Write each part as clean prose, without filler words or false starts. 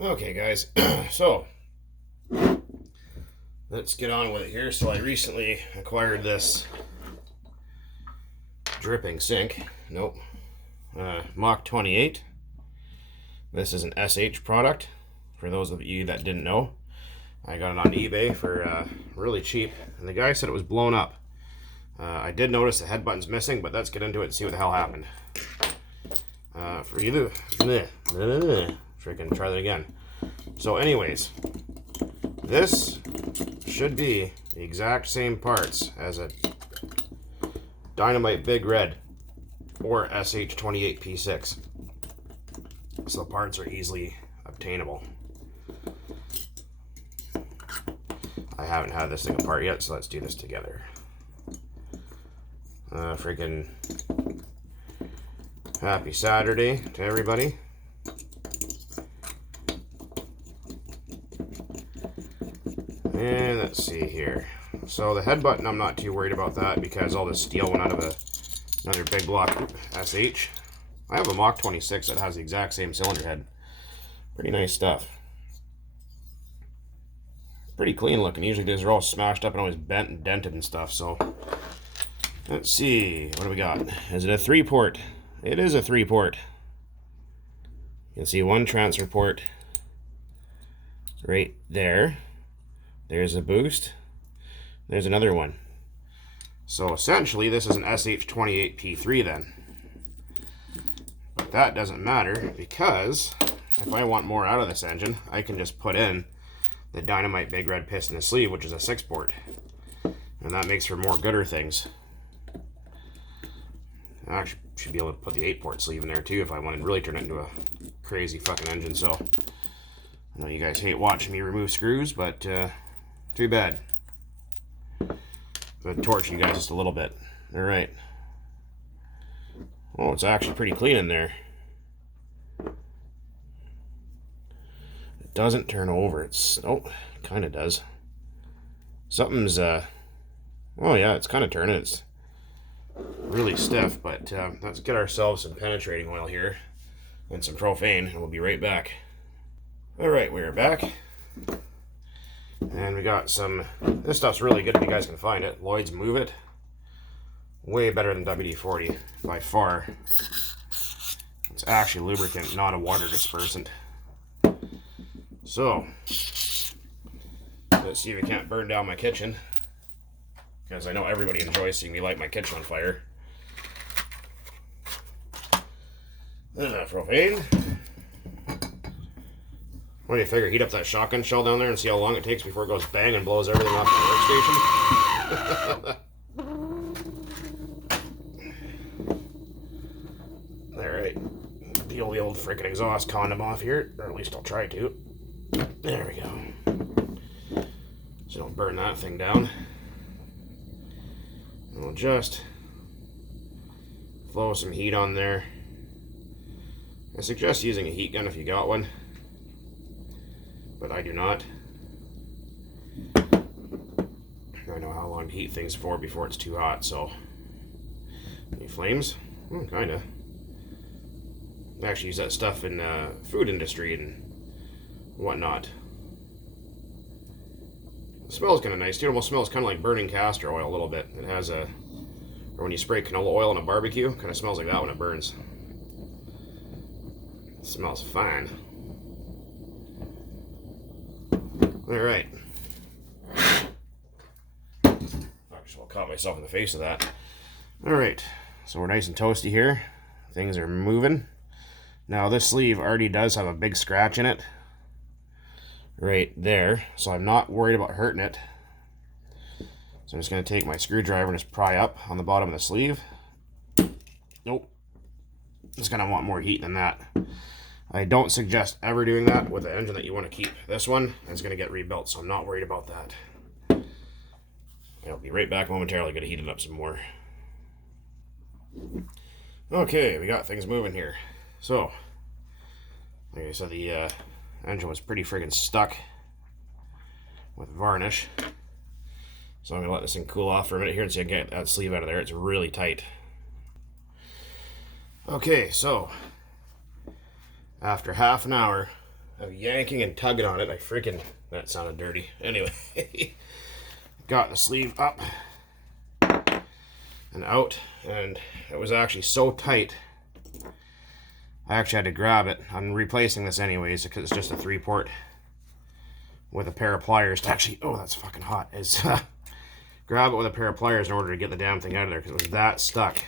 Okay, guys, so let's get on with it here. So I recently acquired this dripping sink. Nope. Mach 28. This is an SH product. For those of you that didn't know, I got it on eBay for really cheap, and the guy said it was blown up. I did notice the head button's missing, but let's get into it and see what the hell happened. For you to freaking try that again. So anyways, this should be the exact same parts as a Dynamite Big Red or SH28P6. So the parts are easily obtainable. I haven't had this thing apart yet, so let's do this together. Freaking happy Saturday to everybody. And let's see here. So the head button, I'm not too worried about that because all this steel went out of another big block SH. I have a Mach 26 that has the exact same cylinder head. Pretty nice stuff. Pretty clean looking. Usually these are all smashed up and always bent and dented and stuff. So let's see. What do we got? Is it a 3-port? It is a 3-port. You can see one transfer port right there. There's a boost. There's another one. So essentially this is an SH28P3 then. But that doesn't matter because if I want more out of this engine, I can just put in the Dynamite Big Red piston and sleeve, which is a 6-port. And that makes for more gooder things. I actually should be able to put the 8-port sleeve in there too if I wanted to really turn it into a crazy fucking engine. So I know you guys hate watching me remove screws, but too bad. I'm gonna torch you guys just a little bit. All right. Oh, it's actually pretty clean in there. It doesn't turn over. It's kind of does. Something's oh yeah, it's kind of turning. It's really stiff, but let's get ourselves some penetrating oil here and some profane, and we'll be right back. All right, we're back. And we got some, this stuff's really good if you guys can find it. Lloyd's Move It. Way better than WD-40 by far. It's actually lubricant, not a water dispersant. So, let's see if it can't burn down my kitchen. Because I know everybody enjoys seeing me light my kitchen on fire. Propane. What do you figure? Heat up that shotgun shell down there and see how long it takes before it goes bang and blows everything off the workstation? Alright. Peel the old freaking exhaust condom off here, or at least I'll try to. There we go. So don't burn that thing down. And we'll just flow some heat on there. I suggest using a heat gun if you got one, but I do not. I know how long to heat things for before it's too hot, so. Any flames? Kinda. I actually use that stuff in food industry and whatnot. It smells kind of nice too. It almost smells kind of like burning castor oil a little bit. It has a, or when you spray canola oil on a barbecue, kind of smells like that when it burns. It smells fine. All right. I just well caught myself in the face of that. All right. So we're nice and toasty here. Things are moving. Now this sleeve already does have a big scratch in it. Right there. So I'm not worried about hurting it. So I'm just going to take my screwdriver and just pry up on the bottom of the sleeve. Nope. It's going to want more heat than that. I don't suggest ever doing that with the engine that you want to keep. This one is going to get rebuilt, so I'm not worried about that. I'll be right back momentarily. Going to heat it up some more. Okay, we got things moving here. So, like I said, the engine was pretty friggin' stuck with varnish. So I'm going to let this thing cool off for a minute here and see if I can get that sleeve out of there. It's really tight. Okay, so after half an hour of yanking and tugging on it. That sounded dirty. Anyway, got the sleeve up and out, and it was actually so tight I actually had to grab it. I'm replacing this anyways because it's just a 3-port with a pair of pliers to actually, oh, that's fucking hot, grab it with a pair of pliers in order to get the damn thing out of there, because it was that stuck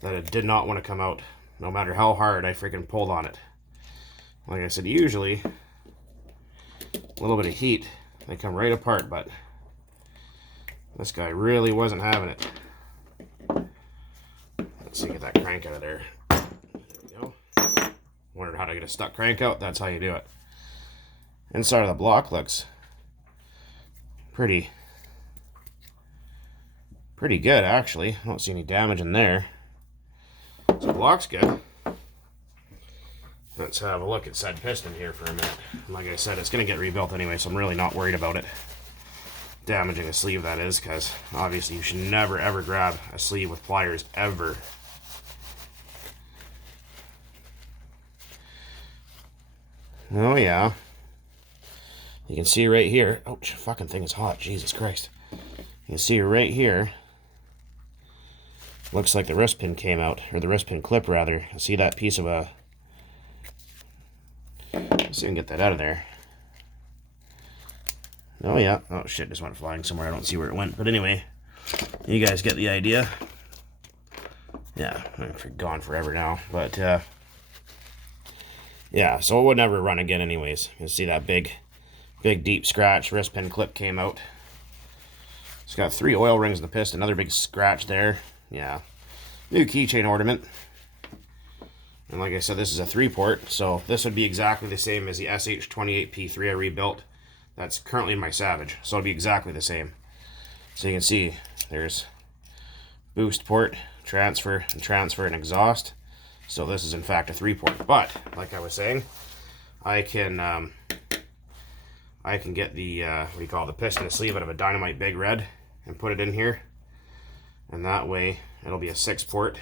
that it did not want to come out, no matter how hard I freaking pulled on it. Like I said, usually a little bit of heat, they come right apart, but this guy really wasn't having it. Let's see, get that crank out of there. There we go. Wondered how to get a stuck crank out. That's how you do it. Inside of the block looks pretty good, actually. I don't see any damage in there. So the block's good. Let's have a look at said piston here for a minute. Like I said, it's going to get rebuilt anyway, so I'm really not worried about it damaging a sleeve, that is, because obviously you should never ever grab a sleeve with pliers, ever. Oh yeah. You can see right here. Oh, fucking thing is hot. Jesus Christ. You can see right here. Looks like the wrist pin came out, or the wrist pin clip rather. See that piece of a... Let's see if I can get that out of there. Oh yeah. Oh shit, just went flying somewhere. I don't see where it went. But anyway, you guys get the idea. Yeah, I'm gone forever now. But yeah, so it would never run again anyways. You see that big deep scratch. Wrist pin clip came out. It's got 3 oil rings in the piston. Another big scratch there. Yeah. New keychain ornament. And like I said, this is a 3-port, so this would be exactly the same as the SH28P3 I rebuilt. That's currently in my Savage, so it'll be exactly the same. So you can see there's boost port, transfer, and exhaust. So this is in fact a 3-port. But like I was saying, I can get the the piston and sleeve out of a Dynamite Big Red and put it in here, and that way it'll be a 6-port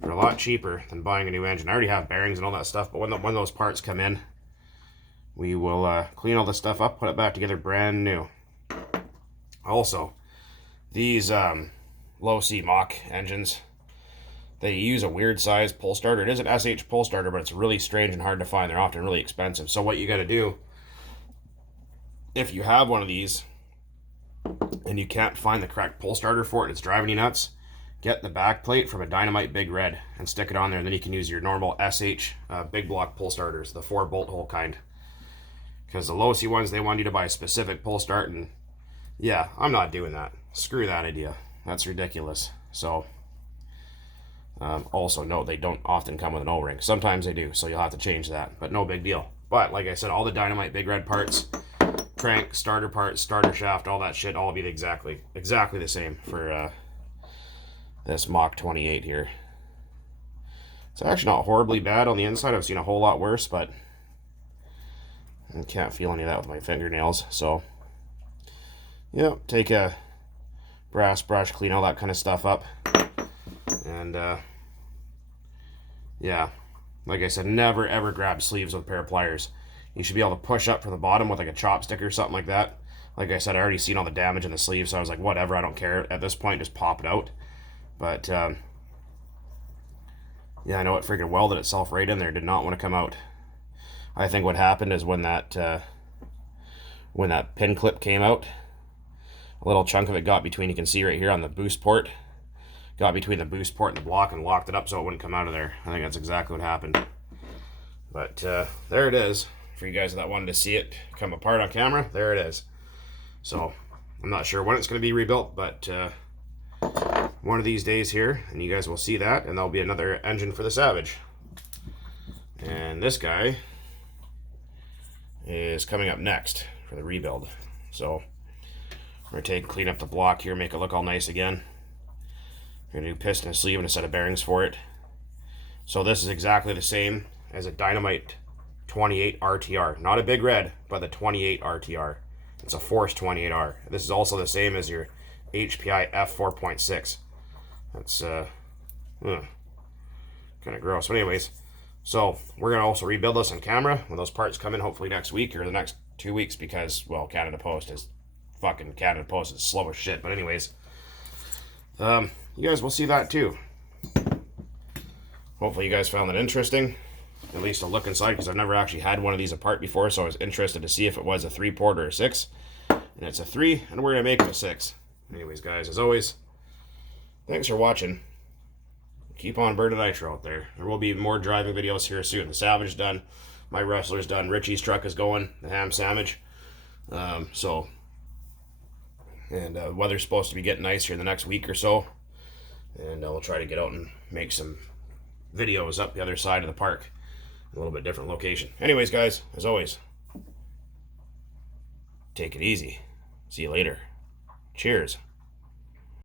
for a lot cheaper than buying a new engine. I already have bearings and all that stuff, but when those parts come in, we will clean all this stuff up, put it back together brand new. Also, these Losi Mach engines, they use a weird size pull starter. It is an SH pull starter, but it's really strange and hard to find. They're often really expensive. So what you got to do, if you have one of these and you can't find the correct pull starter for it and it's driving you nuts, get the back plate from a Dynamite Big Red and stick it on there, and then you can use your normal SH big block pull starters, the 4 bolt hole kind. Because the Losi ones, they want you to buy a specific pull start, and yeah, I'm not doing that. Screw that idea. That's ridiculous. So, also note, they don't often come with an O-ring. Sometimes they do, so you'll have to change that, but no big deal. But like I said, all the Dynamite Big Red parts, crank, starter parts, starter shaft, all that shit, all will be exactly the same for this Mach 28 here. It's actually not horribly bad on the inside. I've seen a whole lot worse, but I can't feel any of that with my fingernails. So, yeah, take a brass brush, clean all that kind of stuff up. And, yeah, like I said, never ever grab sleeves with a pair of pliers. You should be able to push up from the bottom with like a chopstick or something like that. Like I said, I already seen all the damage in the sleeve, so I was like, whatever, I don't care. At this point, just pop it out. But, yeah, I know it freaking welded itself right in there. Did not want to come out. I think what happened is when that pin clip came out, a little chunk of it got between, you can see right here on the boost port, got between the boost port and the block and locked it up so it wouldn't come out of there. I think that's exactly what happened. But there it is. For you guys that wanted to see it come apart on camera, there it is. So I'm not sure when it's going to be rebuilt, but one of these days here, and you guys will see that, and there'll be another engine for the Savage. And this guy is coming up next for the rebuild. So we're going to clean up the block here, make it look all nice again. We're going to do piston and sleeve and a set of bearings for it. So this is exactly the same as a Dynamite 28 RTR. Not a Big Red, but the 28 RTR. It's a Force 28R. This is also the same as your HPI F4.6. That's kind of gross. But anyways, So we're going to also rebuild this on camera when those parts come in, hopefully next week or the next 2 weeks, because, well, Canada Post is slow as shit. But anyways, you guys will see that too. Hopefully you guys found it interesting, at least a look inside, because I've never actually had one of these apart before, so I was interested to see if it was a 3-port or a 6. And it's a 3, and we're going to make it a 6. Anyways, guys, as always, thanks for watching. Keep on burning nitro out there. There will be more driving videos here soon. The Savage done. My Wrestler's done. Richie's truck is going. The Ham Sandwich. Weather's supposed to be getting nice here in the next week or so. And we'll try to get out and make some videos up the other side of the park. A little bit different location. Anyways, guys, as always, take it easy. See you later. Cheers.